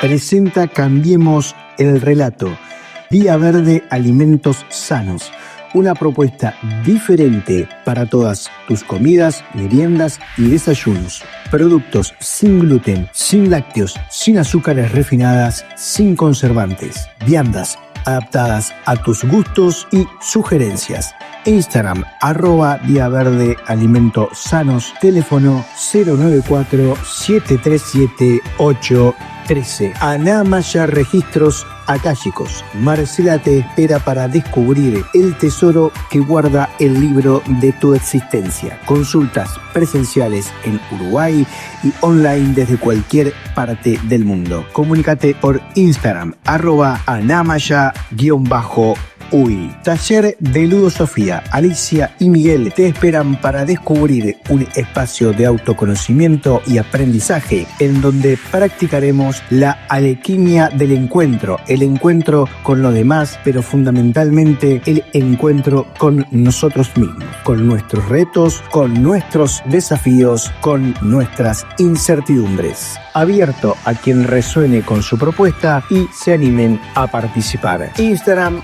presenta Cambiemos el Relato. Día Verde Alimentos Sanos. Una propuesta diferente para todas tus comidas, meriendas y desayunos. Productos sin gluten, sin lácteos, sin azúcares refinadas, sin conservantes. Viandas adaptadas a tus gustos y sugerencias. Instagram, Día Verde Alimentos Sanos. Teléfono 094-737-813. Anamaya Registros Akáshicos. Marcela te espera para descubrir el tesoro que guarda el libro de tu existencia. Consultas presenciales en Uruguay y online desde cualquier parte del mundo. Comunícate por Instagram, @anamaya_uy. Taller de Ludosofía. Alicia y Miguel te esperan para descubrir un espacio de autoconocimiento y aprendizaje en donde practicaremos la alquimia del encuentro, el encuentro con los demás, pero fundamentalmente el encuentro con nosotros mismos, con nuestros retos, con nuestros desafíos, con nuestras incertidumbres. Abierto a quien resuene con su propuesta y se animen a participar. Instagram,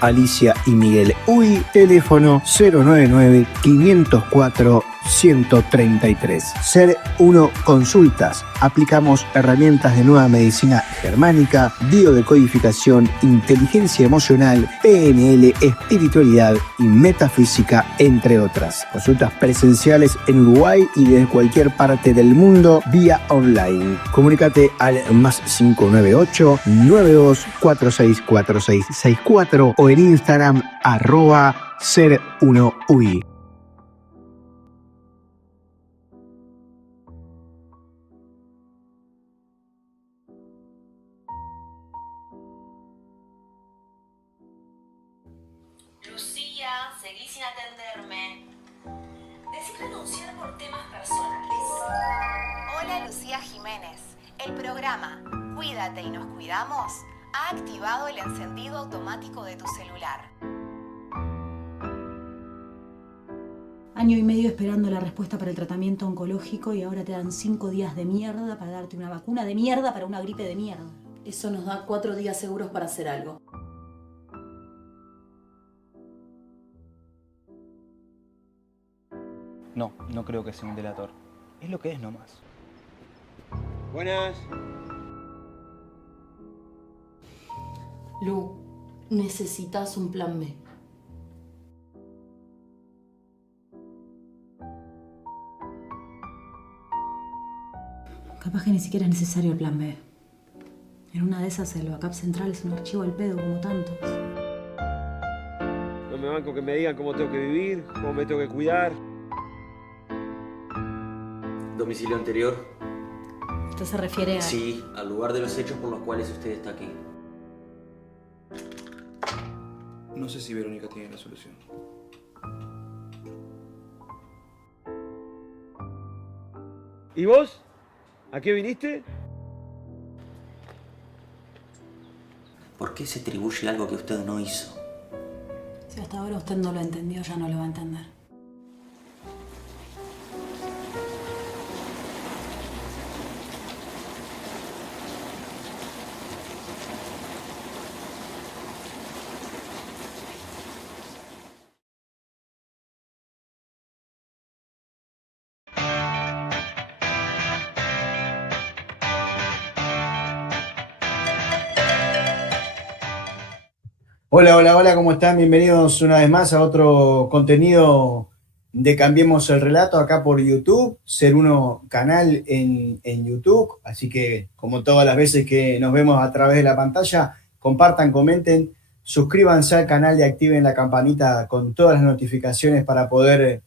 Alicia y Miguel Uy. Teléfono 099-504-133. Ser Uno Consultas. Aplicamos herramientas de nueva medicina germánica, biodecodificación, inteligencia emocional, PNL, espiritualidad y metafísica, entre otras. Consultas presenciales en Uruguay y desde cualquier parte del mundo vía online. Comunícate al +598 92464664 o en Instagram @ser1uy. Lucía, seguí sin atenderme. Decí renunciar por temas personales. Hola, Lucía Jiménez. El programa Cuídate y nos cuidamos ha activado el encendido automático de tu celular. Año y medio esperando la respuesta para el tratamiento oncológico y ahora te dan 5 días de mierda para darte una vacuna de mierda para una gripe de mierda. Eso nos da 4 días seguros para hacer algo. No, no creo que sea un delator. Es lo que es nomás. Buenas. Lu, necesitas un plan B. Capaz que ni siquiera es necesario el plan B. En una de esas el backup central es un archivo al pedo como tantos. No me banco que me digan cómo tengo que vivir, cómo me tengo que cuidar. Domicilio anterior. Esto se refiere a... Sí, al lugar de los hechos por los cuales usted está aquí. No sé si Verónica tiene la solución. ¿Y vos? ¿A qué viniste? ¿Por qué se atribuye algo que usted no hizo? Si hasta ahora usted no lo entendió, ya no lo va a entender. Hola, ¿cómo están? Bienvenidos una vez más a otro contenido de Cambiemos el Relato acá por YouTube, Ser Uno canal en YouTube, así que como todas las veces que nos vemos a través de la pantalla, compartan, comenten, suscríbanse al canal y activen la campanita con todas las notificaciones para poder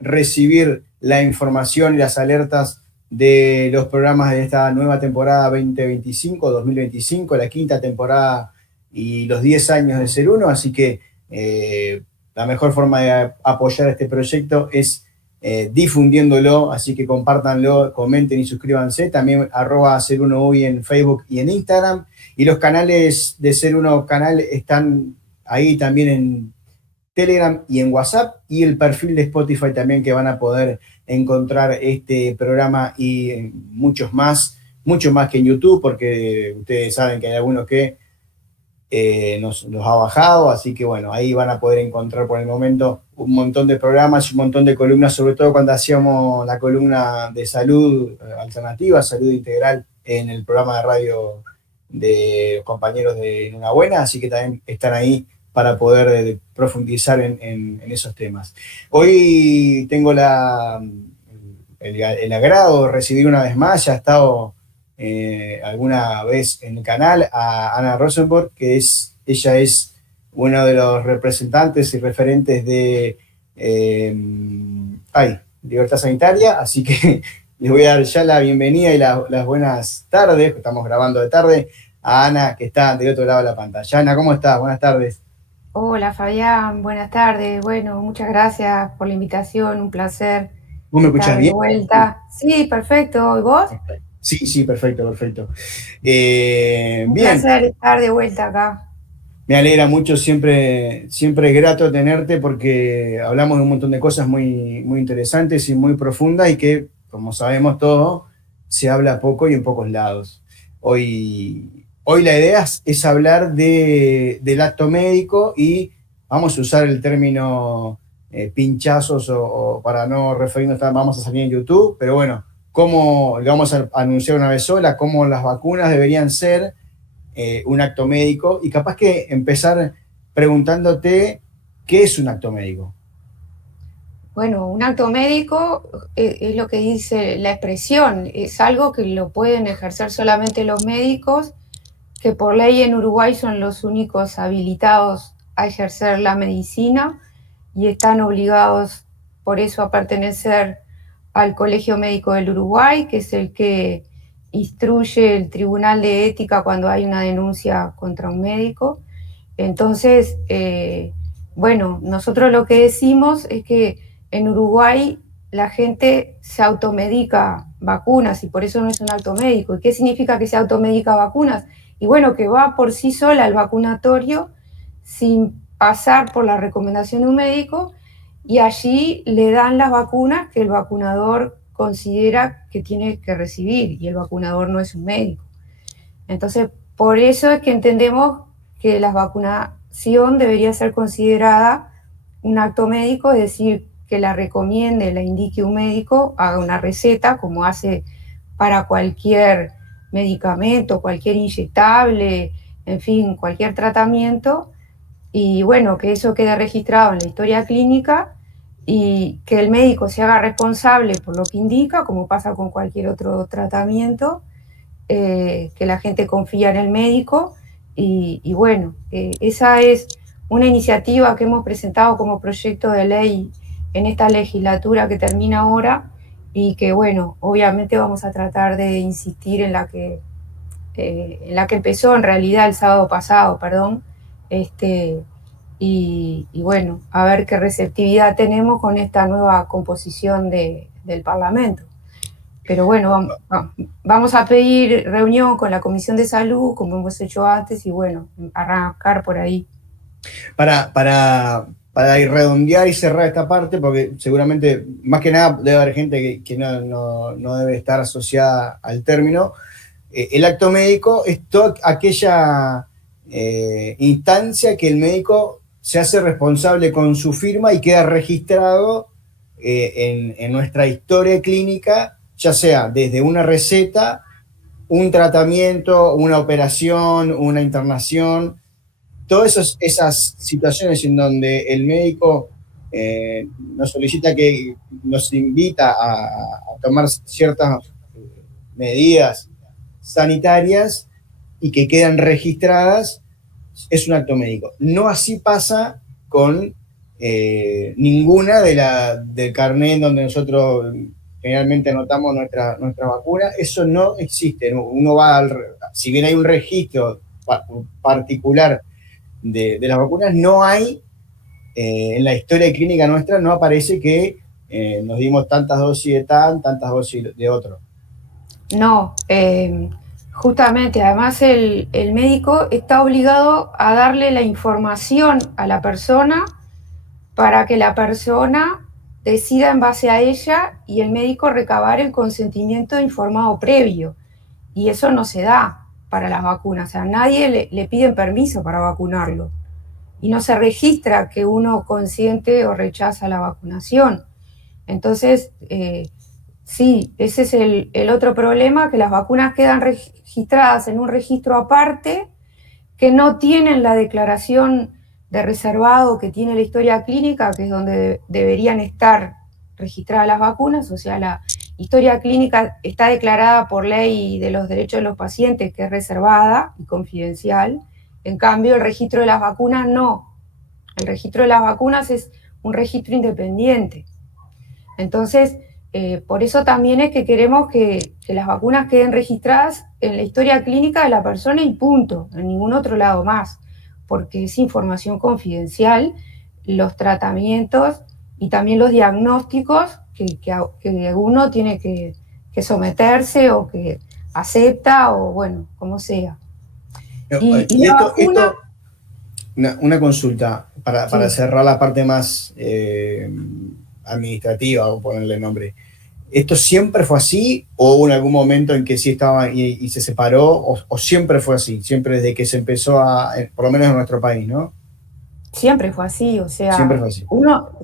recibir la información y las alertas de los programas de esta nueva temporada 2025, la quinta temporada y los 10 años de Ser Uno, así que la mejor forma de apoyar este proyecto es difundiéndolo, así que compártanlo, comenten y suscríbanse, también @ser1uy en Facebook y en Instagram, y los canales de Ser Uno canal están ahí también en Telegram y en WhatsApp, y el perfil de Spotify también, que van a poder encontrar este programa y muchos más mucho más que en YouTube, porque ustedes saben que hay algunos que nos ha bajado, así que bueno, ahí van a poder encontrar por el momento un montón de programas y un montón de columnas, sobre todo cuando hacíamos la columna de salud alternativa, salud integral, en el programa de radio de compañeros de Una Buena, así que también están ahí para poder profundizar en esos temas. Hoy tengo el agrado de recibir una vez más, ya ha estado alguna vez en el canal, a Ana Rosenborg, que ella es uno de los representantes y referentes de Libertad Sanitaria, así que les voy a dar ya la bienvenida y las buenas tardes, que estamos grabando de tarde, a Ana, que está del otro lado de la pantalla. Ana, ¿cómo estás? Buenas tardes. Hola Fabián, buenas tardes. Bueno, muchas gracias por la invitación, un placer ¿Vos me estar escuchás de bien? vuelta. Sí, perfecto. ¿Y vos? Sí, perfecto. Un Bien, placer estar de vuelta acá. me alegra mucho, siempre es grato tenerte porque hablamos de un montón de cosas muy, muy interesantes y muy profundas y que, como sabemos todos, se habla poco y en pocos lados. Hoy la idea es hablar del acto médico y vamos a usar el término pinchazos o para no referirnos, vamos a salir en YouTube, pero bueno, cómo, le vamos a anunciar una vez sola, cómo las vacunas deberían ser un acto médico y capaz que empezar preguntándote qué es un acto médico. Bueno, un acto médico es lo que dice la expresión, es algo que lo pueden ejercer solamente los médicos, que por ley en Uruguay son los únicos habilitados a ejercer la medicina y están obligados por eso a pertenecer al Colegio Médico del Uruguay, que es el que instruye el Tribunal de Ética cuando hay una denuncia contra un médico. Entonces, bueno, nosotros lo que decimos es que en Uruguay la gente se automedica vacunas y por eso no es un acto médico. ¿Y qué significa que se automedica vacunas? Y bueno, que va por sí sola al vacunatorio sin pasar por la recomendación de un médico y allí le dan las vacunas que el vacunador considera que tiene que recibir y el vacunador no es un médico. Entonces, por eso es que entendemos que la vacunación debería ser considerada un acto médico, es decir, que la recomiende, la indique un médico, haga una receta, como hace para cualquier medicamento, cualquier inyectable, en fin, cualquier tratamiento, y bueno, que eso quede registrado en la historia clínica y que el médico se haga responsable por lo que indica, como pasa con cualquier otro tratamiento, que la gente confía en el médico y bueno, esa es una iniciativa que hemos presentado como proyecto de ley en esta legislatura que termina ahora y que bueno, obviamente vamos a tratar de insistir en la que empezó en realidad el sábado pasado, y bueno, a ver qué receptividad tenemos con esta nueva composición del Parlamento. Pero bueno, vamos a pedir reunión con la Comisión de Salud, como hemos hecho antes, y bueno, arrancar por ahí. Para redondear y cerrar esta parte, porque seguramente, más que nada, debe haber gente que no debe estar asociada al término. El acto médico es toda aquella instancia que el médico se hace responsable con su firma y queda registrado en nuestra historia clínica, ya sea desde una receta, un tratamiento, una operación, una internación, todas esas situaciones en donde el médico nos solicita nos invita a tomar ciertas medidas sanitarias y que quedan registradas, es un acto médico. No así pasa con ninguna del carnet donde nosotros generalmente anotamos nuestra vacuna. Eso no existe. Uno va si bien hay un registro particular de las vacunas, no hay en la historia clínica nuestra, no aparece que nos dimos tantas dosis de tantas dosis de otro. No, justamente, además el médico está obligado a darle la información a la persona para que la persona decida en base a ella y el médico recabar el consentimiento informado previo. y eso no se da para las vacunas. O sea, a nadie le piden permiso para vacunarlo. Y no se registra que uno consiente o rechaza la vacunación. Entonces, sí, ese es el otro problema, que las vacunas quedan registradas en un registro aparte, que no tienen la declaración de reservado que tiene la historia clínica, que es donde deberían estar registradas las vacunas. O sea, la historia clínica está declarada por ley de los derechos de los pacientes, que es reservada y confidencial. En cambio, el registro de las vacunas no. El registro de las vacunas es un registro independiente. Entonces, por eso también es que queremos que las vacunas queden registradas en la historia clínica de la persona y punto, en ningún otro lado más, porque es información confidencial, los tratamientos y también los diagnósticos que uno tiene que someterse o que acepta o bueno, como sea. Y la esto, vacuna... una consulta para Sí. cerrar la parte más administrativa, o ponerle nombre. ¿Esto siempre fue así o hubo en algún momento en que sí estaba y se separó o siempre fue así? Siempre desde que se empezó por lo menos en nuestro país, ¿no? Siempre fue así, o sea, Siempre fue así.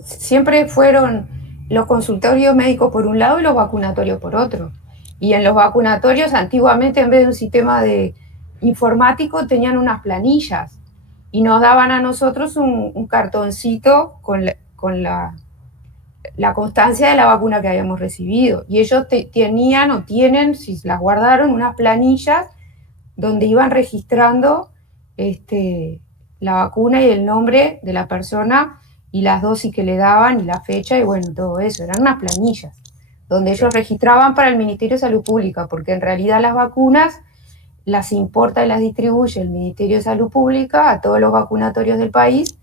siempre fueron los consultorios médicos por un lado y los vacunatorios por otro. Y en los vacunatorios antiguamente, en vez de un sistema informático, tenían unas planillas y nos daban a nosotros un cartoncito con la constancia de la vacuna que habíamos recibido. Y ellos tenían o tienen, si las guardaron, unas planillas donde iban registrando la vacuna y el nombre de la persona y las dosis que le daban y la fecha y bueno, todo eso. Eran unas planillas donde ellos registraban para el Ministerio de Salud Pública, porque en realidad las vacunas las importa y las distribuye el Ministerio de Salud Pública a todos los vacunatorios del país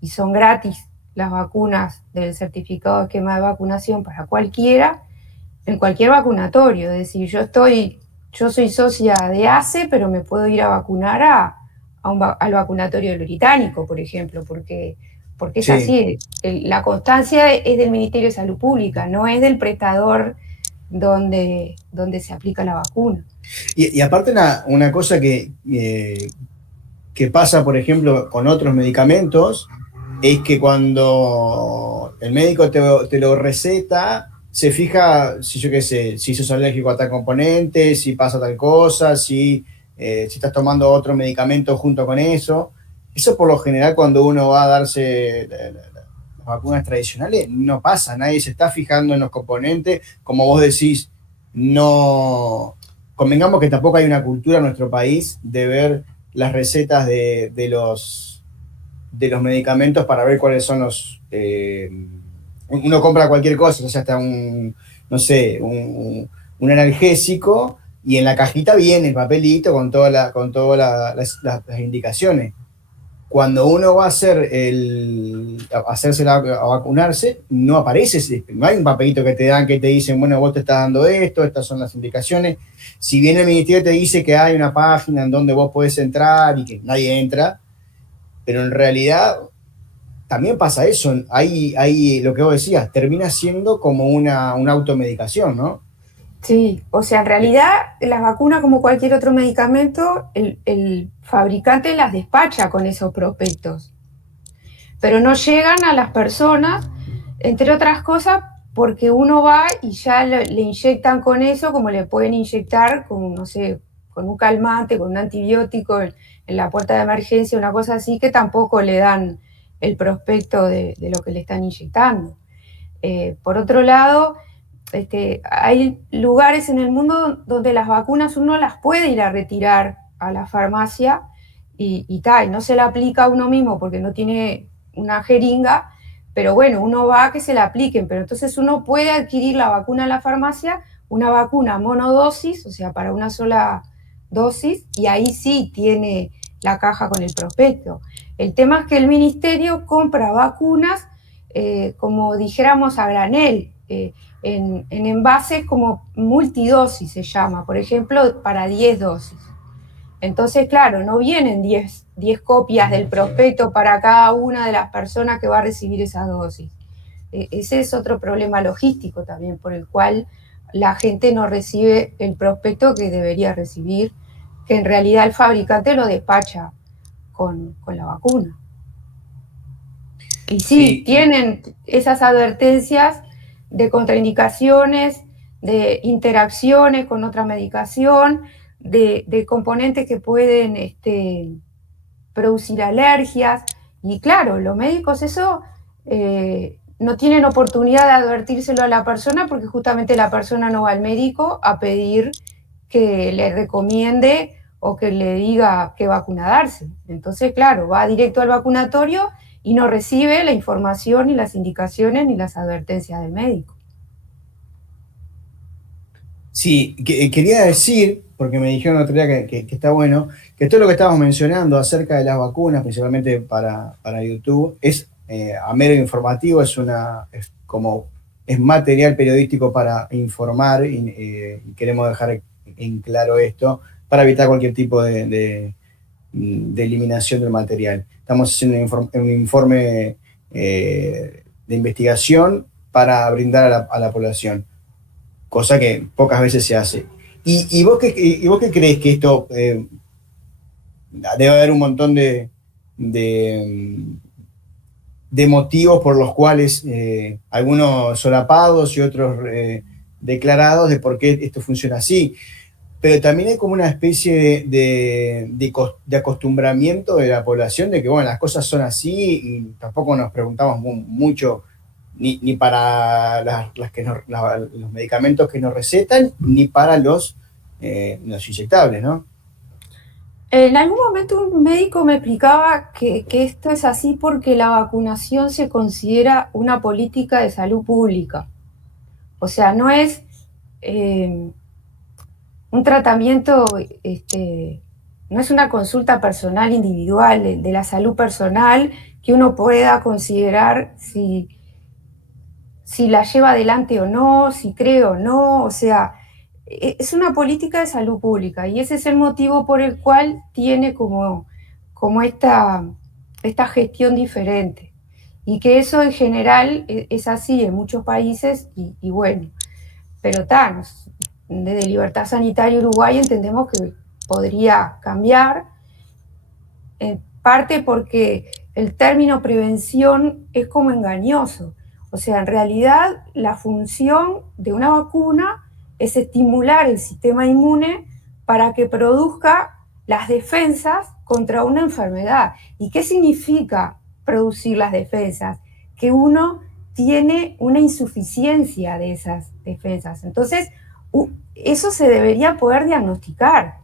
y son gratis las vacunas del certificado de esquema de vacunación para cualquiera, en cualquier vacunatorio. Es decir, yo soy socia de ACE, pero me puedo ir a vacunar al vacunatorio del Británico, por ejemplo, porque es así. La constancia es del Ministerio de Salud Pública, no es del prestador donde se aplica la vacuna. Y aparte una cosa que pasa, por ejemplo, con otros medicamentos, es que cuando el médico te lo receta, se fija, si yo qué sé, si sos alérgico a tal componente, si pasa tal cosa, si estás tomando otro medicamento junto con eso. Eso por lo general cuando uno va a darse las vacunas tradicionales no pasa, nadie se está fijando en los componentes, como vos decís, no... Convengamos que tampoco hay una cultura en nuestro país de ver las recetas de los medicamentos para ver cuáles son los... uno compra cualquier cosa, o sea, hasta un analgésico, y en la cajita viene el papelito con todas las indicaciones. Cuando uno va a a vacunarse, no aparece, no hay un papelito que te dan que te dicen, bueno, vos te estás dando esto, estas son las indicaciones. Si bien el ministerio te dice que hay una página en donde vos podés entrar y que nadie entra, pero en realidad también pasa eso. Hay lo que vos decías, termina siendo como una automedicación, ¿no? Sí, o sea, en realidad las vacunas, como cualquier otro medicamento, el fabricante las despacha con esos prospectos, pero no llegan a las personas, entre otras cosas, porque uno va y ya le inyectan con eso, como le pueden inyectar con, no sé, con un calmante, con un antibiótico en la puerta de emergencia, una cosa así, que tampoco le dan el prospecto de lo que le están inyectando. Por otro lado, hay lugares en el mundo donde las vacunas uno las puede ir a retirar a la farmacia y no se la aplica a uno mismo porque no tiene una jeringa, pero bueno, uno va a que se la apliquen, pero entonces uno puede adquirir la vacuna en la farmacia, una vacuna monodosis, o sea, para una sola dosis, y ahí sí tiene la caja con el prospecto. El tema es que el ministerio compra vacunas, como dijéramos, a granel, en envases como multidosis se llama, por ejemplo, para 10 dosis. Entonces, claro, no vienen 10 copias del prospecto para cada una de las personas que va a recibir esa dosis. Ese es otro problema logístico también, por el cual la gente no recibe el prospecto que debería recibir, que en realidad el fabricante lo despacha con la vacuna. Y sí, tienen esas advertencias de contraindicaciones, de interacciones con otra medicación, de componentes que pueden producir alergias. Y claro, los médicos eso no tienen oportunidad de advertírselo a la persona porque justamente la persona no va al médico a pedir que le recomiende o que le diga qué vacuna darse. Entonces, claro, va directo al vacunatorio y no recibe la información, ni las indicaciones, ni las advertencias del médico. Sí, quería decir, porque me dijeron el otro día que está bueno, que todo lo que estábamos mencionando acerca de las vacunas, principalmente para YouTube, es a mero informativo, es material periodístico para informar y queremos dejar en claro esto para evitar cualquier tipo de eliminación del material. Estamos haciendo un informe de investigación para brindar a la población, cosa que pocas veces se hace. ¿Y vos qué crees que esto debe haber un montón de motivos por los cuales algunos solapados y otros declarados de por qué esto funciona así? Pero también hay como una especie de acostumbramiento de la población de que, bueno, las cosas son así y tampoco nos preguntamos mucho ni para los medicamentos que nos recetan, ni para los inyectables, ¿no? En algún momento un médico me explicaba que esto es así porque la vacunación se considera una política de salud pública. O sea, no es un tratamiento, no es una consulta personal individual de la salud personal que uno pueda considerar si la lleva adelante o no, si cree o no. O sea, es una política de salud pública y ese es el motivo por el cual tiene como esta gestión diferente. Y que eso en general es así en muchos países y bueno, pero desde Libertad Sanitaria Uruguay entendemos que podría cambiar, en parte porque el término prevención es como engañoso. O sea, en realidad la función de una vacuna es estimular el sistema inmune para que produzca las defensas contra una enfermedad. ¿Y qué significa producir las defensas? Que uno tiene una insuficiencia de esas defensas. Entonces, eso se debería poder diagnosticar.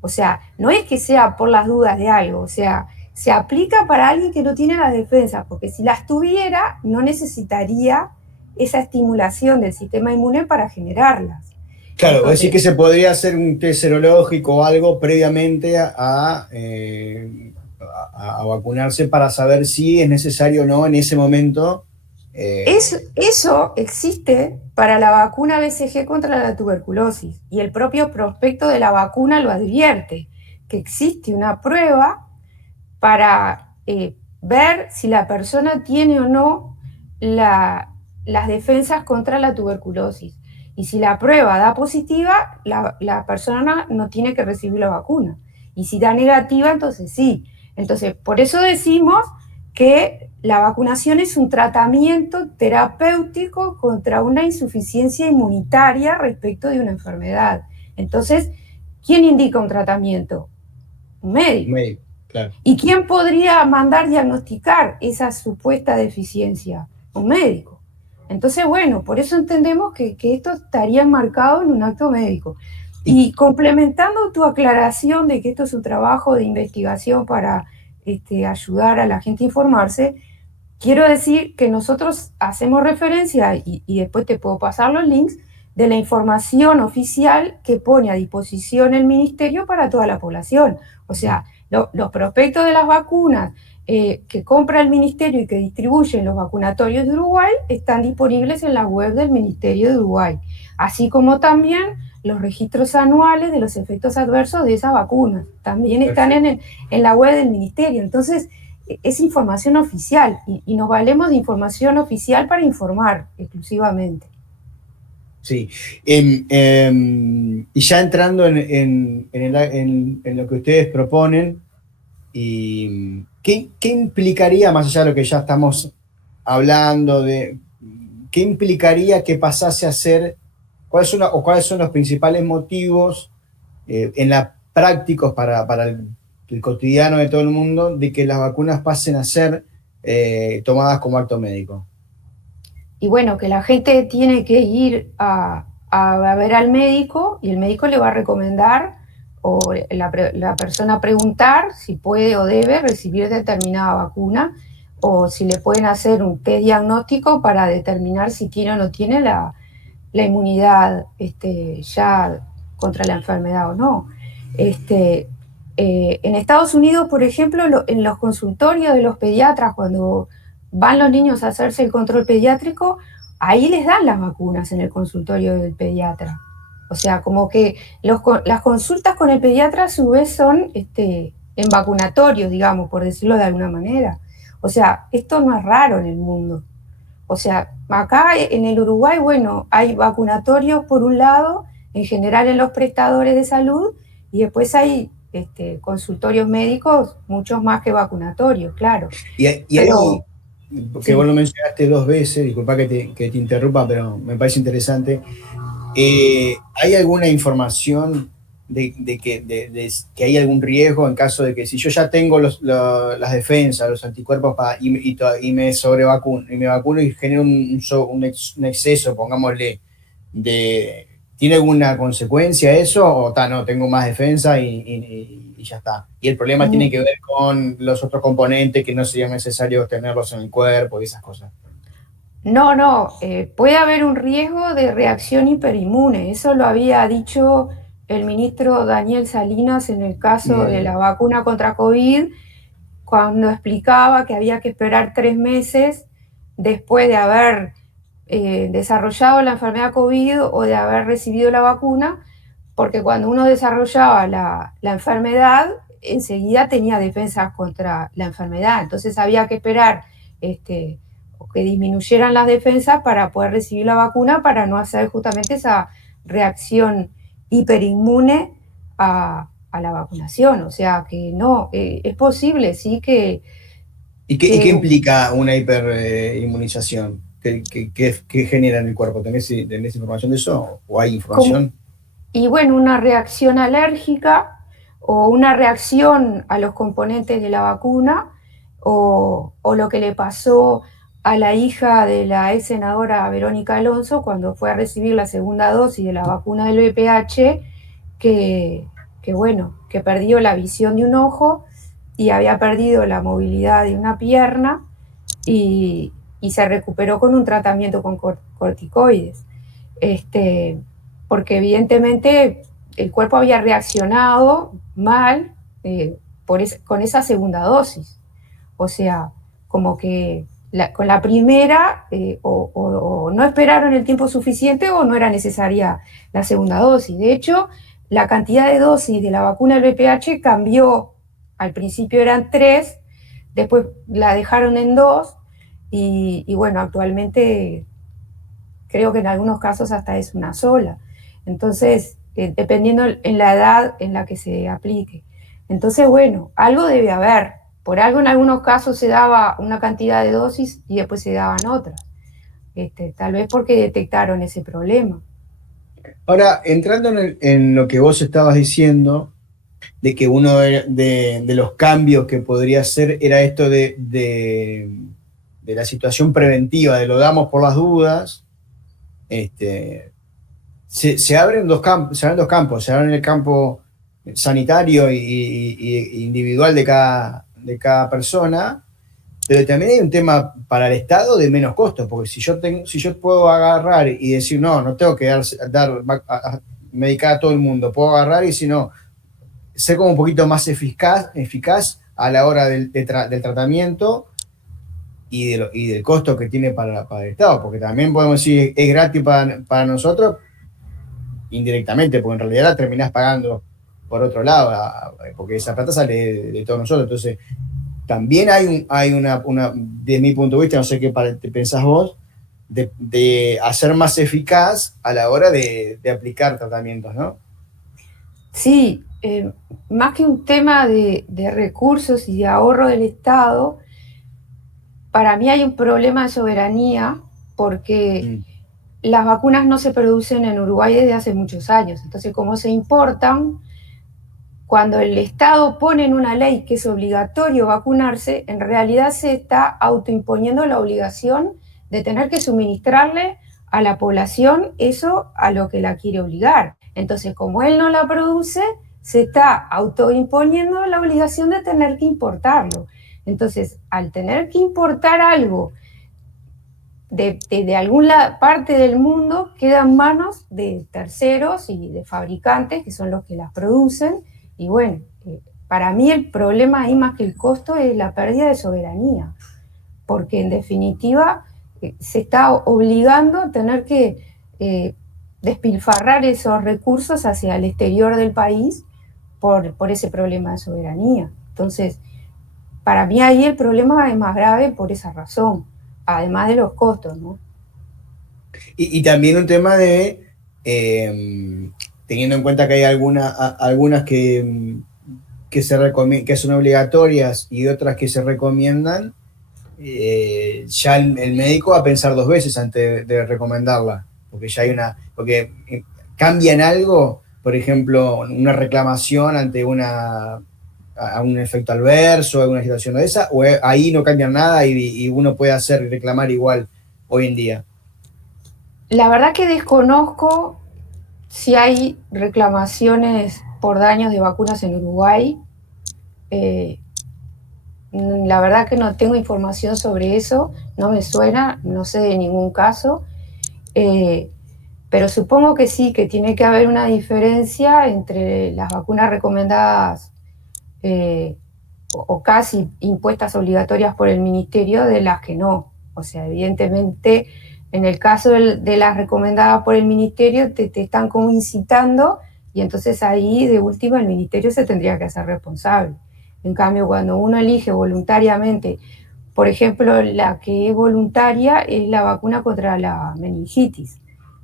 O sea, no es que sea por las dudas de algo, o sea, se aplica para alguien que no tiene las defensas, porque si las tuviera, no necesitaría esa estimulación del sistema inmune para generarlas. Claro, entonces, decir que se podría hacer un test serológico o algo previamente a vacunarse para saber si es necesario o no en ese momento. Eso existe para la vacuna BCG contra la tuberculosis y el propio prospecto de la vacuna lo advierte, que existe una prueba para ver si la persona tiene o no las defensas contra la tuberculosis. Y si la prueba da positiva, la persona no tiene que recibir la vacuna. Y si da negativa, entonces sí. Entonces, por eso decimos que la vacunación es un tratamiento terapéutico contra una insuficiencia inmunitaria respecto de una enfermedad. Entonces, ¿quién indica un tratamiento? Un médico. Un médico, claro. ¿Y quién podría mandar diagnosticar esa supuesta deficiencia? Un médico. Entonces, bueno, por eso entendemos que esto estaría enmarcado en un acto médico. Y complementando tu aclaración de que esto es un trabajo de investigación para ayudar a la gente a informarse, quiero decir que nosotros hacemos referencia, y después te puedo pasar los links, de la información oficial que pone a disposición el Ministerio para toda la población. O sea, los prospectos de las vacunas que compra el Ministerio y que distribuyen los vacunatorios de Uruguay están disponibles en la web del Ministerio de Uruguay, así como también los registros anuales de los efectos adversos de esas vacunas. También están en la web del Ministerio. Entonces, es información oficial y nos valemos de información oficial para informar exclusivamente. Sí. Y ya entrando en lo que ustedes proponen, y ¿qué implicaría, más allá de lo que ya estamos hablando, qué implicaría que pasase a ser, cuáles son los principales motivos prácticos para el cotidiano de todo el mundo de que las vacunas pasen a ser tomadas como acto médico? Y bueno, que la gente tiene que ir a ver al médico y el médico le va a recomendar o la persona preguntar si puede o debe recibir determinada vacuna o si le pueden hacer un test diagnóstico para determinar si tiene o no tiene la inmunidad ya contra la enfermedad o no. En Estados Unidos, por ejemplo, en los consultorios de los pediatras, cuando van los niños a hacerse el control pediátrico, ahí les dan las vacunas en el consultorio del pediatra. O sea, como que las consultas con el pediatra a su vez son en vacunatorios, digamos, por decirlo de alguna manera. O sea, esto no es raro en el mundo. O sea, acá en el Uruguay, bueno, hay vacunatorios por un lado, en general en los prestadores de salud, y después hay consultorios médicos, muchos más que vacunatorios, claro. Y ahí, porque sí, vos lo mencionaste 2 veces, disculpa que te interrumpa, pero me parece interesante. ¿Hay alguna información de que hay algún riesgo en caso de que si yo ya tengo las defensas, los anticuerpos y me sobrevacuno, y me vacuno y genero un exceso, pongámosle, ¿tiene alguna consecuencia eso? O no, tengo más defensa y ya está. Y el problema tiene que ver con los otros componentes que no sería necesario tenerlos en el cuerpo y esas cosas. No, puede haber un riesgo de reacción hiperinmune. Eso lo había dicho el ministro Daniel Salinas en el caso de la vacuna contra COVID, cuando explicaba que había que esperar 3 meses después de haber desarrollado la enfermedad COVID o de haber recibido la vacuna, porque cuando uno desarrollaba la enfermedad, enseguida tenía defensas contra la enfermedad. Entonces había que esperar que disminuyeran las defensas para poder recibir la vacuna, para no hacer justamente esa reacción hiperinmune a la vacunación. O sea que no, es posible, sí que... ¿Y qué implica una hiperinmunización? ¿Qué genera en el cuerpo? ¿Tenés información de eso? ¿O hay información? Y bueno, una reacción alérgica o una reacción a los componentes de la vacuna o lo que le pasó a la hija de la ex senadora Verónica Alonso cuando fue a recibir la segunda dosis de la vacuna del VPH, que perdió la visión de un ojo y había perdido la movilidad de una pierna y se recuperó con un tratamiento con corticoides. Porque evidentemente el cuerpo había reaccionado mal con esa segunda dosis. O sea, como que con la primera o no esperaron el tiempo suficiente o no era necesaria la segunda dosis. De hecho, la cantidad de dosis de la vacuna del VPH cambió. Al principio eran 3, después la dejaron en 2 y bueno, actualmente creo que en algunos casos hasta es una sola. Entonces, dependiendo en la edad en la que se aplique. Entonces, bueno, algo debe haber. Por algo en algunos casos se daba una cantidad de dosis y después se daban otras. Tal vez porque detectaron ese problema. Ahora, entrando en lo que vos estabas diciendo, de que uno de los cambios que podría ser era esto de la situación preventiva, de lo damos por las dudas, se abren 2 campos, se abren el campo sanitario y individual de cada persona, pero también hay un tema para el Estado de menos costos, porque si yo puedo agarrar y decir, no tengo que medicar a todo el mundo, puedo agarrar y si no, ser como un poquito más eficaz a la hora del tratamiento y del costo que tiene para el Estado, porque también podemos decir, es gratis para nosotros, indirectamente, porque en realidad la terminás pagando por otro lado, porque esa plata sale de todos nosotros. Entonces, también hay una, desde mi punto de vista, no sé qué pensás vos, de hacer más eficaz a la hora de aplicar tratamientos, ¿no? Sí, más que un tema de recursos y de ahorro del Estado, para mí hay un problema de soberanía porque las vacunas no se producen en Uruguay desde hace muchos años. Entonces, como se importan, cuando el Estado pone en una ley que es obligatorio vacunarse, en realidad se está autoimponiendo la obligación de tener que suministrarle a la población eso a lo que la quiere obligar. Entonces, como él no la produce, se está autoimponiendo la obligación de tener que importarlo. Entonces, al tener que importar algo de alguna parte del mundo, queda en manos de terceros y de fabricantes, que son los que las producen. Y bueno, para mí el problema ahí más que el costo es la pérdida de soberanía, porque en definitiva se está obligando a tener que despilfarrar esos recursos hacia el exterior del país por ese problema de soberanía. Entonces, para mí ahí el problema es más grave por esa razón, además de los costos, ¿no? Y también un tema de, teniendo en cuenta que hay algunas que son obligatorias y otras que se recomiendan, ya el médico va a pensar dos veces antes de recomendarla, porque ya hay porque cambian algo, por ejemplo, una reclamación ante a un efecto adverso, alguna situación de esa, o ahí no cambian nada y uno puede hacer y reclamar igual hoy en día. La verdad que desconozco si hay reclamaciones por daños de vacunas en Uruguay. La verdad que no tengo información sobre eso, no me suena, no sé de ningún caso, pero supongo que sí, que tiene que haber una diferencia entre las vacunas recomendadas o casi impuestas obligatorias por el ministerio de las que no. O sea, evidentemente, en el caso de las recomendadas por el ministerio, te están como incitando, y entonces ahí, de última, el ministerio se tendría que hacer responsable. En cambio, cuando uno elige voluntariamente, por ejemplo, la que es voluntaria es la vacuna contra la meningitis.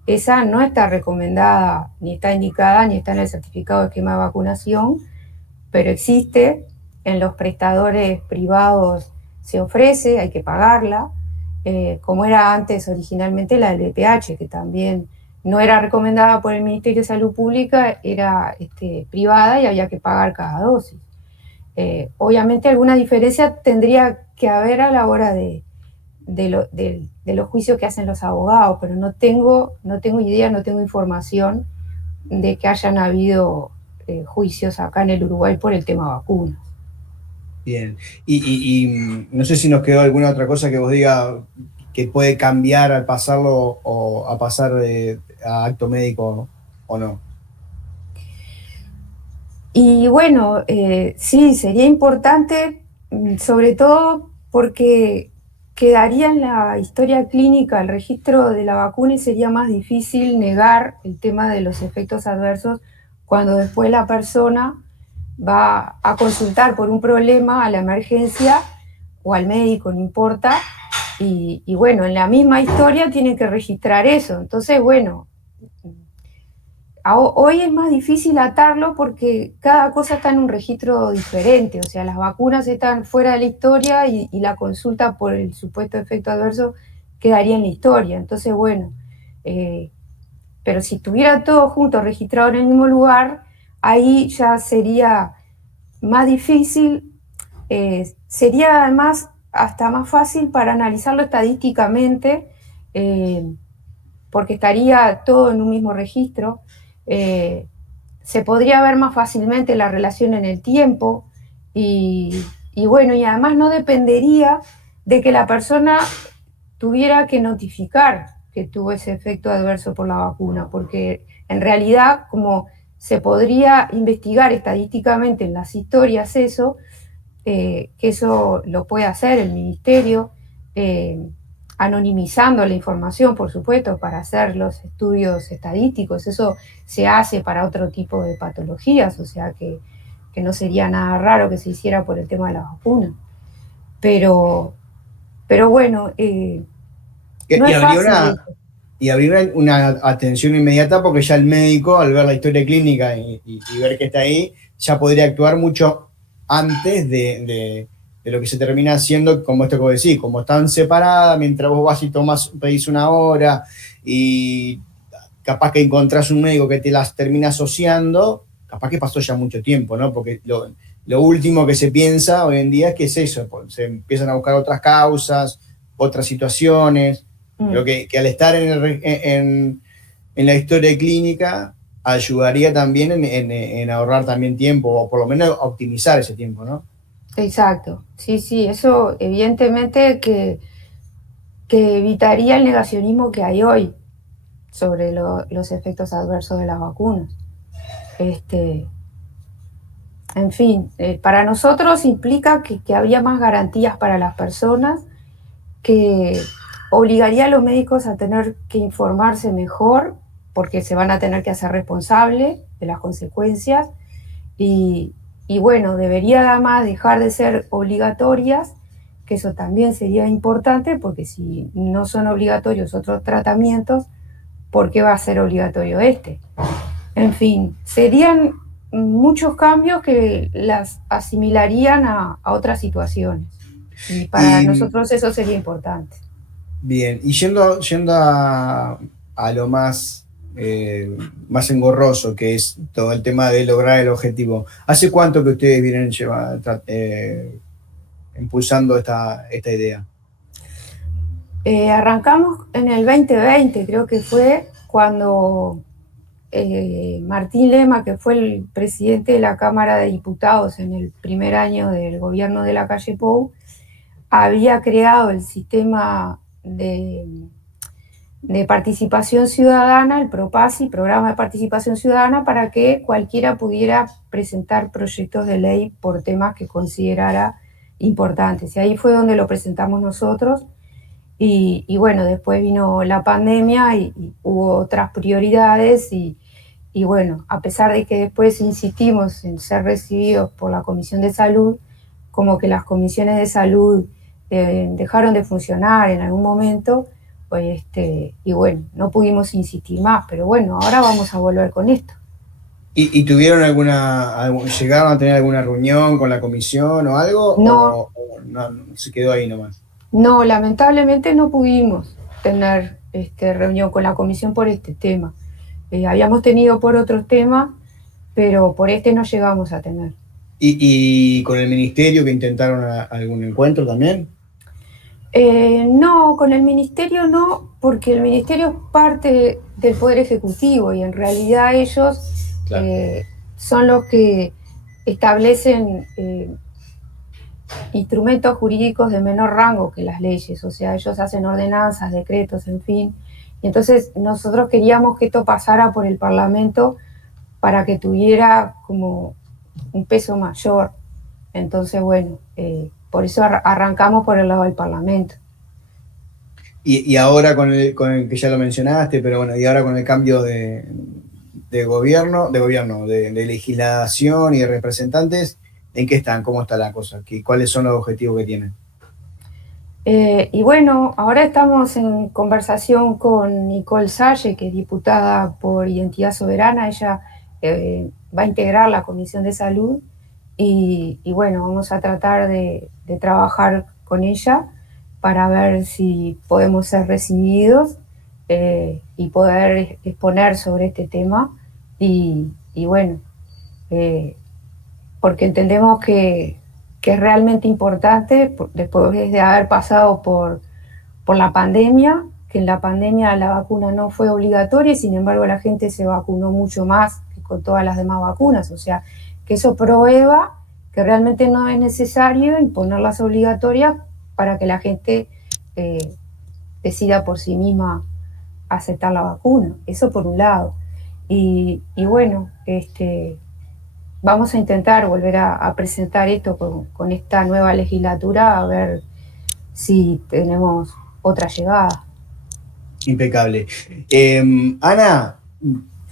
Esa no está recomendada, ni está indicada, ni está en el certificado de esquema de vacunación, pero existe, en los prestadores privados se ofrece, hay que pagarla, como era antes originalmente la del VPH, que también no era recomendada por el Ministerio de Salud Pública, era privada y había que pagar cada dosis. Obviamente alguna diferencia tendría que haber a la hora de los juicios que hacen los abogados, pero no tengo idea, no tengo información de que hayan habido juicios acá en el Uruguay por el tema vacunas. Bien, y no sé si nos quedó alguna otra cosa que vos digas que puede cambiar al pasarlo o a pasar a acto médico o no. Y bueno, sí, sería importante, sobre todo porque quedaría en la historia clínica el registro de la vacuna y sería más difícil negar el tema de los efectos adversos cuando después la persona va a consultar por un problema a la emergencia o al médico, no importa, y bueno, en la misma historia tiene que registrar eso. Entonces, bueno, hoy es más difícil atarlo porque cada cosa está en un registro diferente, o sea, las vacunas están fuera de la historia y la consulta por el supuesto efecto adverso quedaría en la historia. Entonces, bueno, pero si estuviera todo junto registrado en el mismo lugar, ahí ya sería más difícil, sería además hasta más fácil para analizarlo estadísticamente, porque estaría todo en un mismo registro. Se podría ver más fácilmente la relación en el tiempo y bueno, y además no dependería de que la persona tuviera que notificar que tuvo ese efecto adverso por la vacuna, porque en realidad, como se podría investigar estadísticamente en las historias eso, que eso lo puede hacer el ministerio, anonimizando la información, por supuesto, para hacer los estudios estadísticos. Eso se hace para otro tipo de patologías, o sea que no sería nada raro que se hiciera por el tema de la vacuna. Pero bueno, No Y es fácil. habría una atención inmediata porque ya el médico, al ver la historia clínica y ver que está ahí, ya podría actuar mucho antes de lo que se termina haciendo, como esto que vos decís, como están separadas, mientras vos vas y pedís una hora y capaz que encontrás un médico que te las termina asociando, capaz que pasó ya mucho tiempo, ¿no? Porque lo último que se piensa hoy en día es que es eso, se empiezan a buscar otras causas, otras situaciones. Creo que al estar en la historia clínica ayudaría también en ahorrar también tiempo, o por lo menos optimizar ese tiempo, ¿no? Exacto. Sí, sí, eso evidentemente que evitaría el negacionismo que hay hoy sobre los efectos adversos de las vacunas. En fin, para nosotros implica que habría más garantías para las personas, que obligaría a los médicos a tener que informarse mejor, porque se van a tener que hacer responsables de las consecuencias, y bueno, debería además dejar de ser obligatorias, que eso también sería importante, porque si no son obligatorios otros tratamientos, ¿por qué va a ser obligatorio este? En fin, serían muchos cambios que las asimilarían a otras situaciones. Y para nosotros eso sería importante. Bien, y yendo a lo más engorroso, que es todo el tema de lograr el objetivo. ¿Hace cuánto que ustedes vienen impulsando esta idea? Arrancamos en el 2020, creo que fue cuando Martín Lema, que fue el presidente de la Cámara de Diputados en el primer año del gobierno de la calle Pou, había creado el sistema de participación ciudadana, el PROPACI, Programa de Participación Ciudadana, para que cualquiera pudiera presentar proyectos de ley por temas que considerara importantes. Y ahí fue donde lo presentamos nosotros. Y bueno, después vino la pandemia y hubo otras prioridades y bueno, a pesar de que después insistimos en ser recibidos por la Comisión de Salud, como que las comisiones de salud dejaron de funcionar en algún momento, pues y bueno, no pudimos insistir más, pero bueno, ahora vamos a volver con esto. ¿Y tuvieron llegaron a tener alguna reunión con la comisión o algo? No. ¿O no, se quedó ahí nomás? No, lamentablemente no pudimos tener reunión con la comisión por este tema. Habíamos tenido por otros temas, pero por este no llegamos a tener. ¿Y con el ministerio que intentaron algún encuentro también? No, con el ministerio no, porque el ministerio es parte del Poder Ejecutivo y en realidad ellos son los que establecen instrumentos jurídicos de menor rango que las leyes, o sea, ellos hacen ordenanzas, decretos, en fin. Y entonces nosotros queríamos que esto pasara por el Parlamento para que tuviera como un peso mayor. Entonces, bueno, por eso arrancamos por el lado del Parlamento. Y ahora con el que ya lo mencionaste, pero bueno, y ahora con el cambio de gobierno, de legislación y de representantes, ¿en qué están? ¿Cómo está la cosa? ¿Cuáles son los objetivos que tienen? Y bueno, ahora estamos en conversación con Nicole Salle, que es diputada por Identidad Soberana. Ella va a integrar la Comisión de Salud y bueno, vamos a tratar de trabajar con ella para ver si podemos ser recibidos y poder exponer sobre este tema. Y bueno, porque entendemos que es realmente importante, después de haber pasado por la pandemia, que en la pandemia la vacuna no fue obligatoria y sin embargo la gente se vacunó mucho más que con todas las demás vacunas. O sea, que eso prueba que realmente no es necesario imponerlas obligatorias para que la gente decida por sí misma aceptar la vacuna. Eso por un lado. Y bueno, vamos a intentar volver a presentar esto con esta nueva legislatura, a ver si tenemos otra llegada. Impecable. Ana,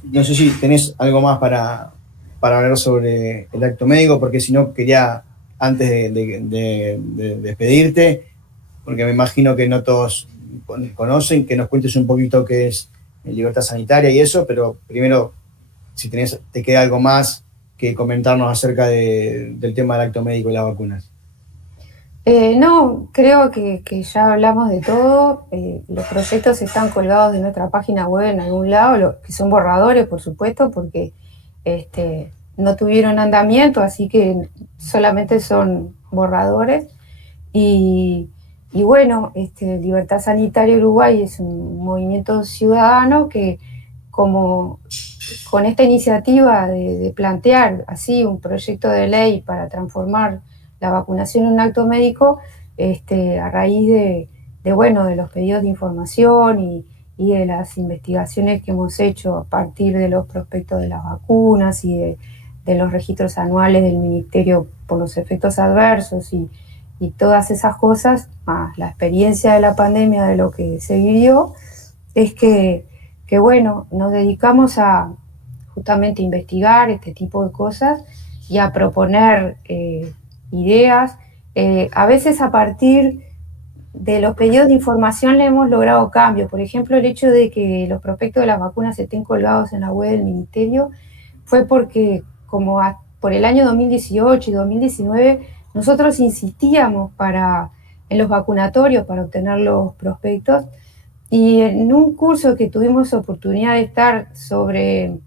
no sé si tenés algo más para hablar sobre el acto médico, porque si no quería, antes de despedirte, porque me imagino que no todos conocen, que nos cuentes un poquito qué es libertad sanitaria y eso, pero primero, si te queda algo más que comentarnos acerca del tema del acto médico y las vacunas. No, creo que ya hablamos de todo. Los proyectos están colgados de nuestra página web en algún lado, que son borradores, por supuesto, porque no tuvieron andamiento, así que solamente son borradores. Y bueno, Libertad Sanitaria Uruguay es un movimiento ciudadano que, como con esta iniciativa de plantear así un proyecto de ley para transformar la vacunación en un acto médico, a raíz de los pedidos de información y de las investigaciones que hemos hecho a partir de los prospectos de las vacunas y de los registros anuales del Ministerio por los efectos adversos y todas esas cosas, más la experiencia de la pandemia, de lo que se vivió, es que nos dedicamos a justamente investigar este tipo de cosas y a proponer ideas. A veces a partir de los pedidos de información le hemos logrado cambios. Por ejemplo, el hecho de que los prospectos de las vacunas estén colgados en la web del Ministerio fue porque por el año 2018 y 2019 nosotros insistíamos en los vacunatorios para obtener los prospectos, y en un curso que tuvimos oportunidad de estar sobre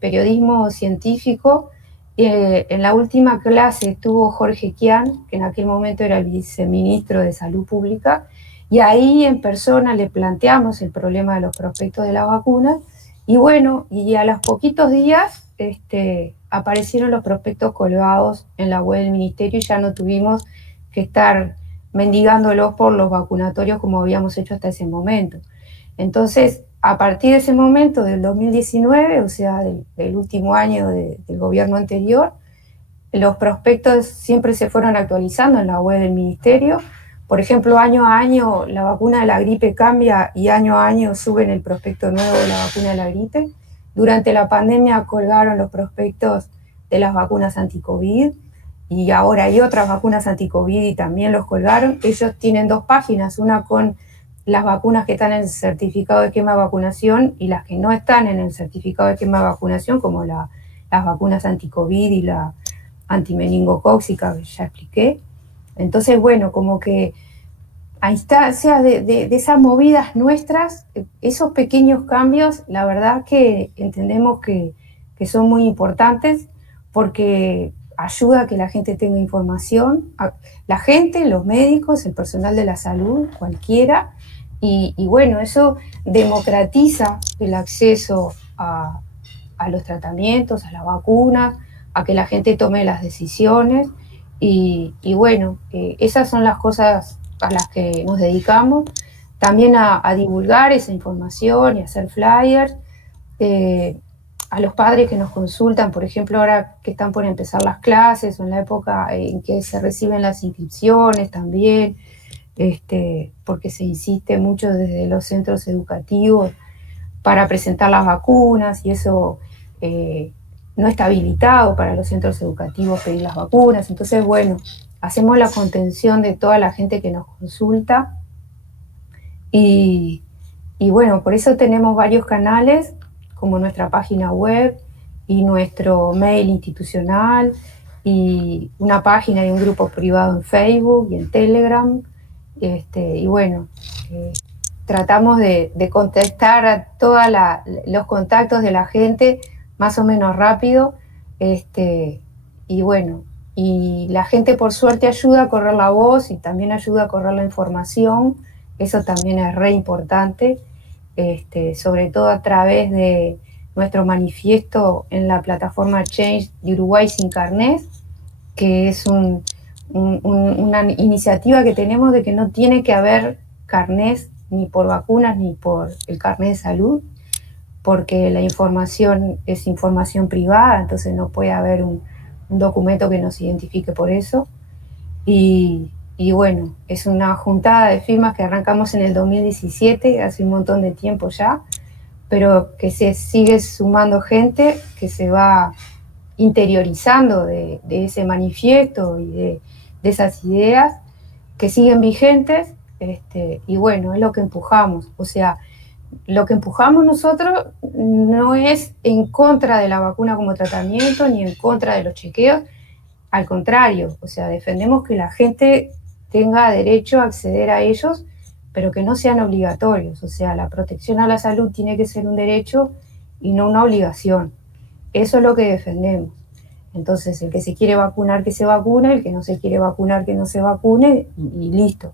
periodismo científico, en la última clase estuvo Jorge Kian, que en aquel momento era el viceministro de Salud Pública, y ahí en persona le planteamos el problema de los prospectos de las vacunas, y a los poquitos días aparecieron los prospectos colgados en la web del Ministerio y ya no tuvimos que estar mendigándolos por los vacunatorios como habíamos hecho hasta ese momento. Entonces, a partir de ese momento, del 2019, o sea, del último año del gobierno anterior, los prospectos siempre se fueron actualizando en la web del Ministerio. Por ejemplo, año a año la vacuna de la gripe cambia y año a año suben el prospecto nuevo de la vacuna de la gripe. Durante la pandemia colgaron los prospectos de las vacunas anti-COVID y ahora hay otras vacunas anti-COVID y también los colgaron. Ellos tienen dos páginas, una con las vacunas que están en el certificado de esquema de vacunación y las que no están en el certificado de esquema de vacunación, como las vacunas anti-COVID y la antimeningocóxica que ya expliqué. Entonces, como que a instancias de esas movidas nuestras, esos pequeños cambios, la verdad que entendemos que son muy importantes porque ayuda a que la gente tenga información, la gente, los médicos, el personal de la salud, cualquiera, y eso democratiza el acceso a los tratamientos, a las vacunas, a que la gente tome las decisiones, esas son las cosas a las que nos dedicamos, también a divulgar esa información y a hacer flyers, a los padres que nos consultan, por ejemplo, ahora que están por empezar las clases o en la época en que se reciben las inscripciones también, porque se insiste mucho desde los centros educativos para presentar las vacunas y eso no está habilitado para los centros educativos pedir las vacunas. Entonces, hacemos la contención de toda la gente que nos consulta y por eso tenemos varios canales como nuestra página web y nuestro mail institucional y una página y un grupo privado en Facebook y en Telegram. Tratamos de contestar a todos los contactos de la gente más o menos rápido, y la gente por suerte ayuda a correr la voz y también ayuda a correr la información, eso también es re importante, sobre todo a través de nuestro manifiesto en la plataforma Change de Uruguay sin carnet, que es una iniciativa que tenemos de que no tiene que haber carnet ni por vacunas ni por el carnet de salud, porque la información es información privada, entonces no puede haber un documento que nos identifique por eso. Es una juntada de firmas que arrancamos en el 2017, hace un montón de tiempo ya, pero que se sigue sumando gente que se va interiorizando de ese manifiesto y de esas ideas que siguen vigentes Y bueno, es lo que empujamos. O sea, lo que empujamos nosotros no es en contra de la vacuna como tratamiento ni en contra de los chequeos, al contrario, o sea, defendemos que la gente tenga derecho a acceder a ellos, pero que no sean obligatorios. O sea, la protección a la salud tiene que ser un derecho y no una obligación. Eso es lo que defendemos. Entonces, el que se quiere vacunar, que se vacune, el que no se quiere vacunar, que no se vacune, y listo.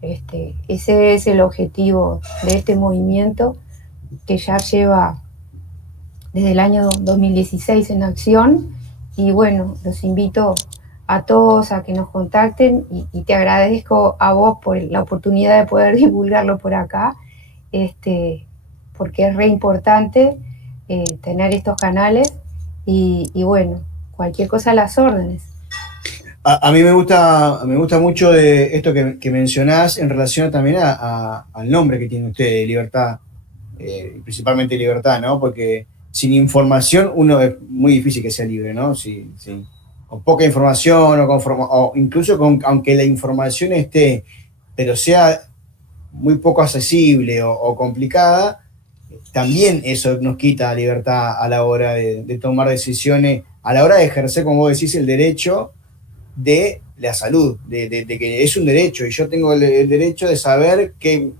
Ese es el objetivo de este movimiento que ya lleva desde el año 2016 en acción. Y bueno, los invito a todos a que nos contacten y te agradezco a vos por la oportunidad de poder divulgarlo por acá, porque es re importante tener estos canales y bueno, cualquier cosa a las órdenes. A mí me gusta mucho de esto que mencionás en relación también al nombre que tiene usted, Libertad, principalmente Libertad, ¿no? Porque sin información uno es muy difícil que sea libre, ¿no? Con poca información o incluso aunque la información esté, pero sea muy poco accesible o complicada, también eso nos quita libertad a la hora de tomar decisiones, a la hora de ejercer, como vos decís, el derecho de la salud, de que es un derecho y yo tengo el derecho de saber qué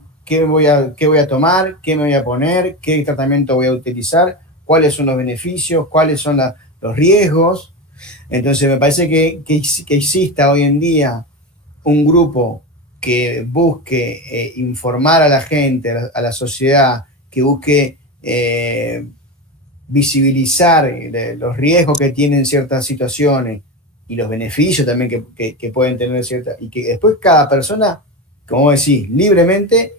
voy a tomar, qué me voy a poner, qué tratamiento voy a utilizar, cuáles son los beneficios, cuáles son los riesgos. Entonces me parece que exista hoy en día un grupo que busque informar a la gente, a la sociedad, que busque visibilizar los riesgos que tienen ciertas situaciones y los beneficios también que pueden tener ciertas, y que después cada persona, como decís, libremente,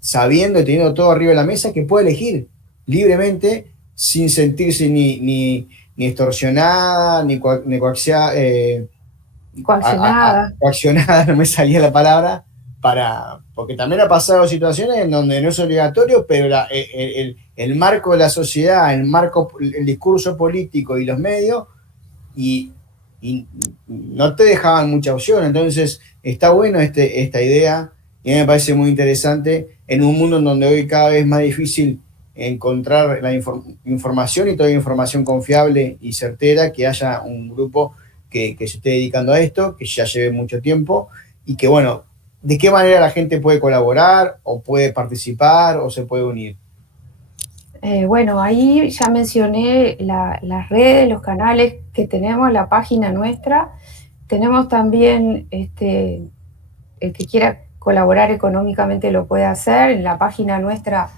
sabiendo y teniendo todo arriba de la mesa, que puede elegir libremente sin sentirse ni extorsionada, ni coaccionada, no me salía la palabra, porque también ha pasado situaciones en donde no es obligatorio, pero el marco de la sociedad, el discurso político y los medios, y no te dejaban mucha opción. Entonces está bueno esta idea, y a mí me parece muy interesante en un mundo en donde hoy cada vez es más difícil encontrar la información y toda información confiable y certera, que haya un grupo que se esté dedicando a esto, que ya lleve mucho tiempo, y que bueno, ¿de qué manera la gente puede colaborar o puede participar o se puede unir? Bueno, ahí ya mencioné las redes, los canales que tenemos, la página nuestra. Tenemos también, el que quiera colaborar económicamente lo puede hacer. En la página nuestra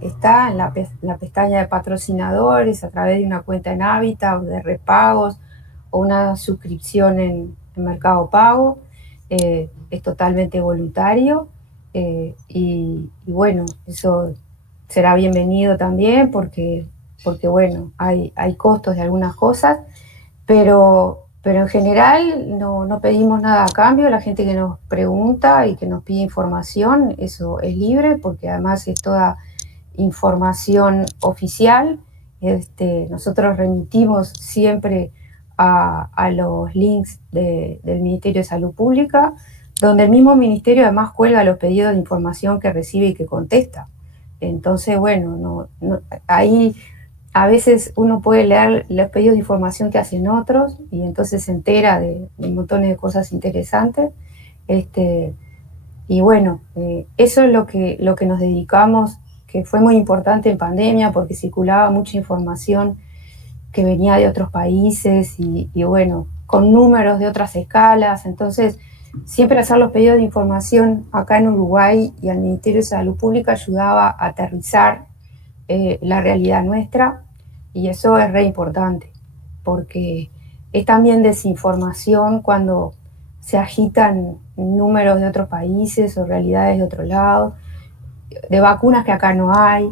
está en la pestaña de patrocinadores, a través de una cuenta en Hábitat o de repagos o una suscripción en Mercado Pago. Es totalmente voluntario y bueno, eso será bienvenido también porque bueno, hay costos de algunas cosas, pero en general no pedimos nada a cambio. La gente que nos pregunta y que nos pide información, eso es libre, porque además es toda información oficial. Nosotros remitimos siempre a los links del Ministerio de Salud Pública, donde el mismo ministerio además cuelga los pedidos de información que recibe y que contesta. Entonces, bueno, ahí a veces uno puede leer los pedidos de información que hacen otros y entonces se entera de montones de cosas interesantes. Y bueno, eso es lo que nos dedicamos, que fue muy importante en pandemia porque circulaba mucha información que venía de otros países y bueno, con números de otras escalas. Entonces, siempre hacer los pedidos de información acá en Uruguay y al Ministerio de Salud Pública ayudaba a aterrizar la realidad nuestra, y eso es re importante, porque es también desinformación cuando se agitan números de otros países o realidades de otro lado, de vacunas que acá no hay,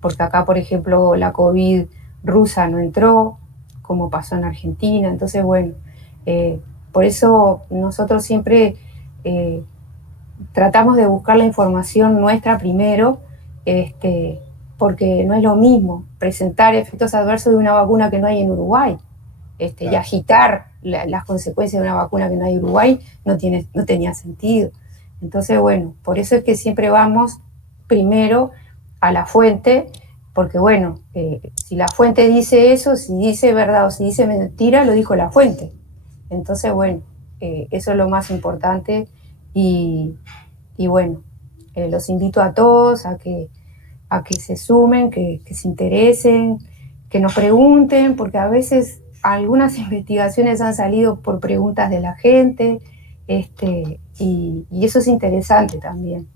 porque acá, por ejemplo, la COVID rusa no entró, como pasó en Argentina. Entonces, bueno, por eso nosotros siempre tratamos de buscar la información nuestra primero, porque no es lo mismo presentar efectos adversos de una vacuna que no hay en Uruguay, claro, y agitar las consecuencias de una vacuna que no hay en Uruguay no tenía sentido. Entonces, bueno, por eso es que siempre vamos primero a la fuente, porque bueno, si la fuente dice eso, si dice verdad o si dice mentira, lo dijo la fuente. Entonces, bueno, eso es lo más importante y bueno, los invito a todos a que se sumen, que se interesen, que nos pregunten, porque a veces algunas investigaciones han salido por preguntas de la gente, y eso es interesante también.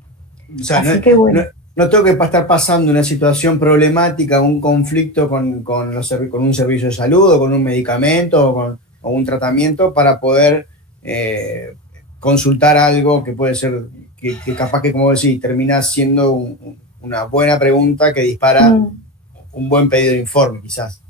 O sea, Así que bueno. No tengo que estar pasando una situación problemática, un conflicto con un servicio de salud o con un medicamento o un tratamiento para poder consultar algo que puede ser, que capaz que, como decís, termina siendo una buena pregunta que dispara un buen pedido de informe, quizás.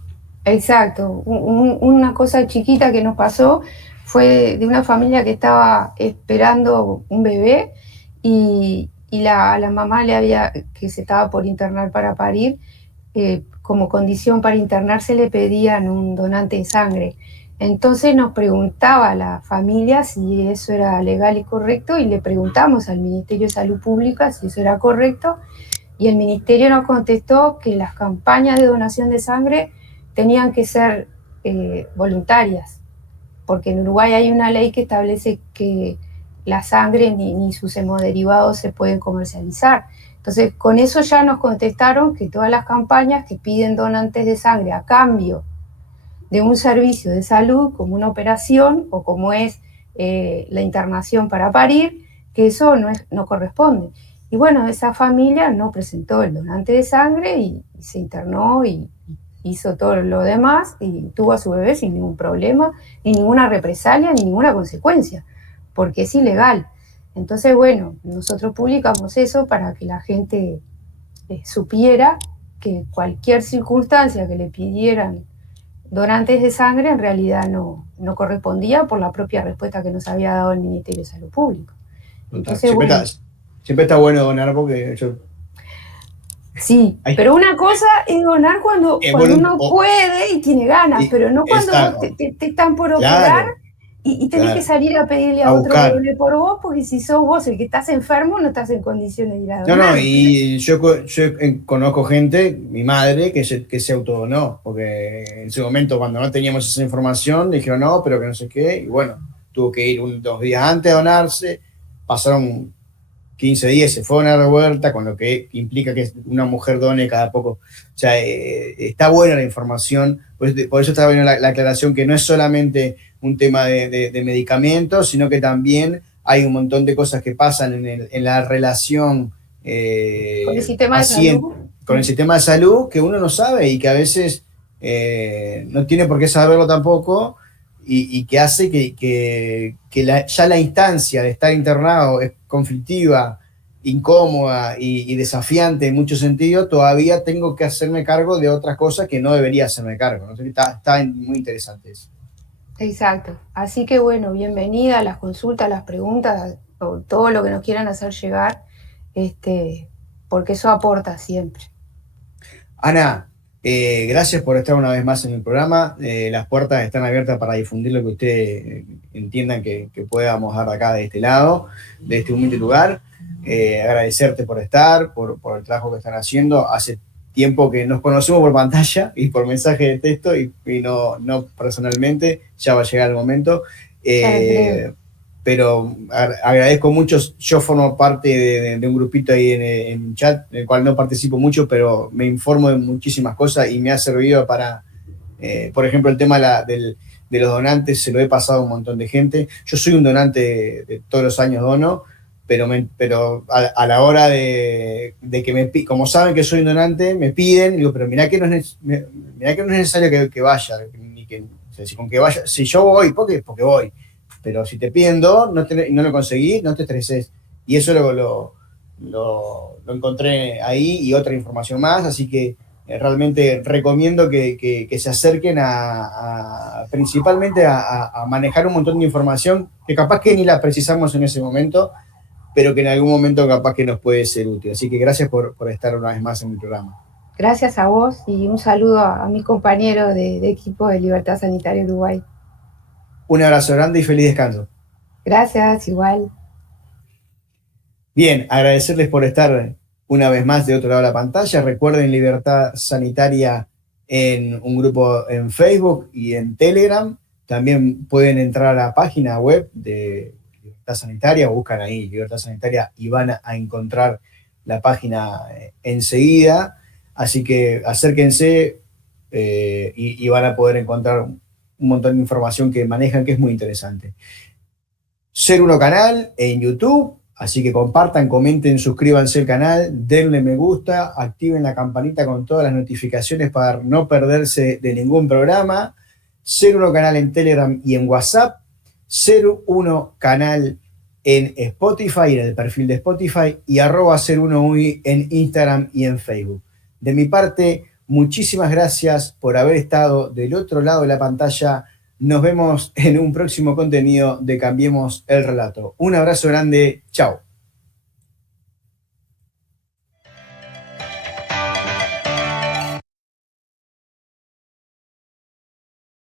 Exacto. Una cosa chiquita que nos pasó fue de una familia que estaba esperando un bebé y la mamá que se estaba por internar para parir, como condición para internarse le pedían un donante de sangre. Entonces nos preguntaba la familia si eso era legal y correcto y le preguntamos al Ministerio de Salud Pública si eso era correcto y el Ministerio nos contestó que las campañas de donación de sangre tenían que ser voluntarias, porque en Uruguay hay una ley que establece que la sangre ni sus hemoderivados se pueden comercializar. Entonces, con eso ya nos contestaron que todas las campañas que piden donantes de sangre a cambio de un servicio de salud, como una operación o como es la internación para parir, que eso no corresponde. Y bueno, esa familia no presentó el donante de sangre y se internó y hizo todo lo demás y tuvo a su bebé sin ningún problema, ni ninguna represalia, ni ninguna consecuencia, porque es ilegal. Entonces, bueno, nosotros publicamos eso para que la gente supiera que cualquier circunstancia que le pidieran donantes de sangre en realidad no correspondía por la propia respuesta que nos había dado el Ministerio de Salud Pública. Entonces, siempre está bueno donar porque Sí, pero una cosa es donar cuando uno puede y tiene ganas, pero no cuando te están por operar y tenés que salir a pedirle a otro que done por vos, porque si sos vos el que estás enfermo, no estás en condiciones de ir a donar. Y yo conozco gente, mi madre, que se autodonó, porque en su momento cuando no teníamos esa información, dijeron no, pero que no sé qué, y bueno, tuvo que ir 2 días antes a donarse, pasaron 15 días, se fue a donar de vuelta, con lo que implica que una mujer done cada poco. O sea, está buena la información, por eso está buena la aclaración que no es solamente un tema de medicamentos, sino que también hay un montón de cosas que pasan en la relación con el sistema de salud. Con el sistema de salud que uno no sabe y que a veces no tiene por qué saberlo tampoco, y que hace que ya la instancia de estar internado es conflictiva, incómoda y desafiante en muchos sentidos. Todavía tengo que hacerme cargo de otras cosas que no debería hacerme cargo, ¿no? Está muy interesante eso. Exacto. Así que bueno, bienvenida a las consultas, las preguntas, todo lo que nos quieran hacer llegar, porque eso aporta siempre. Ana, gracias por estar una vez más en el programa. Las puertas están abiertas para difundir lo que ustedes entiendan que podamos dar acá de este lado, de este humilde lugar. Agradecerte por estar, por el trabajo que están haciendo. Hace tiempo que nos conocemos por pantalla y por mensaje de texto y no personalmente. Ya va a llegar el momento. Pero agradezco mucho. Yo formo parte de un grupito ahí en chat, en el cual no participo mucho, pero me informo de muchísimas cosas y me ha servido para, por ejemplo, el tema de los donantes, se lo he pasado a un montón de gente. Yo soy un donante de todos los años dono, pero a la hora de que como saben que soy un donante, me piden, y digo, pero mirá que no es necesario que vaya, si yo voy, porque voy. Pero si te piden dos y no lo conseguís, no te estreses. Y eso lo encontré ahí y otra información más, así que realmente recomiendo que se acerquen principalmente a manejar un montón de información que capaz que ni la precisamos en ese momento, pero que en algún momento capaz que nos puede ser útil. Así que gracias por estar una vez más en mi programa. Gracias a vos y un saludo a mi compañero de equipo de Libertad Sanitaria Uruguay. Un abrazo grande y feliz descanso. Gracias, igual. Bien, agradecerles por estar una vez más de otro lado de la pantalla. Recuerden Libertad Sanitaria en un grupo en Facebook y en Telegram. También pueden entrar a la página web de Libertad Sanitaria, buscan ahí Libertad Sanitaria y van a encontrar la página enseguida. Así que acérquense y van a poder encontrar un montón de información que manejan que es muy interesante. Ser Uno Canal en YouTube. Así que compartan, comenten, suscríbanse al canal, denle me gusta, activen la campanita con todas las notificaciones para no perderse de ningún programa. Ser Uno Canal en Telegram y en WhatsApp. Ser Uno Canal en Spotify, en el perfil de Spotify, y @Ser1UI en Instagram y en Facebook. De mi parte, muchísimas gracias por haber estado del otro lado de la pantalla. Nos vemos en un próximo contenido de Cambiemos el Relato. Un abrazo grande. Chao.